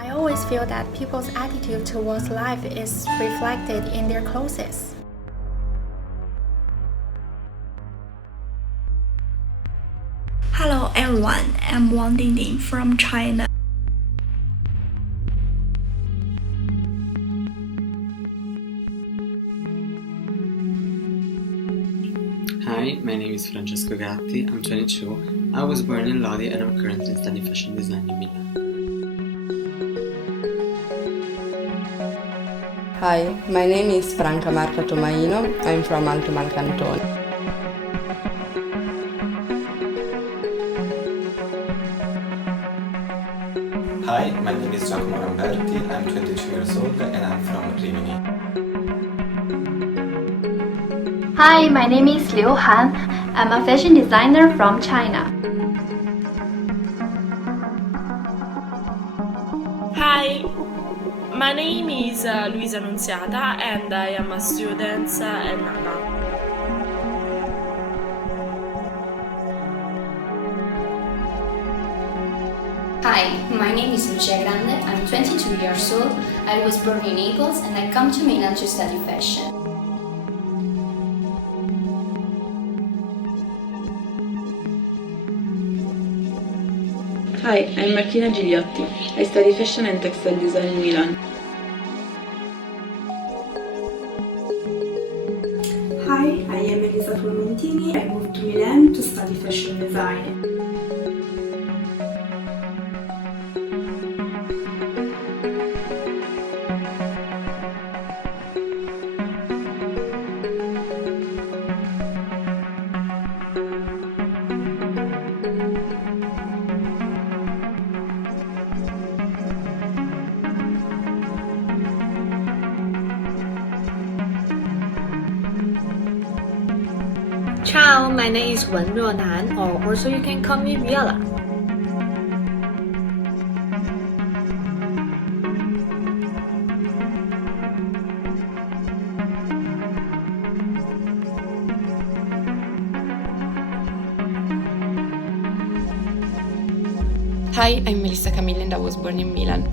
I always feel that people's attitude towards life is reflected in their clothes. Hello everyone, I'm Wang Dingding from China. Hi, my name is Francesco Gatti, I'm 22, I was born in Lodi and I'm currently studying fashion design in Milan. Hi, my name is Franca Marca Tomaino, I'm from Alto Malcantone. Hi, my name is Giacomo Ramberti, I'm 22 years old and I'm from Rimini. Hi, my name is Liu Han. I'm a fashion designer from China. Hi, my name is Luisa Nunziata and I am a student at NABA. Hi, my name is Lucia Grande, I'm 22 years old, I was born in Naples and I come to Milan to study fashion. Hi, I'm Martina Gigliotti. I study fashion and textile design in Milan. Hi, I am Elisa Formentini. I moved to Milan to study fashion design. Ciao, my name is Wen Ruonan, or also you can call me Viola. Hi, I'm Melissa Camille and I was born in Milan.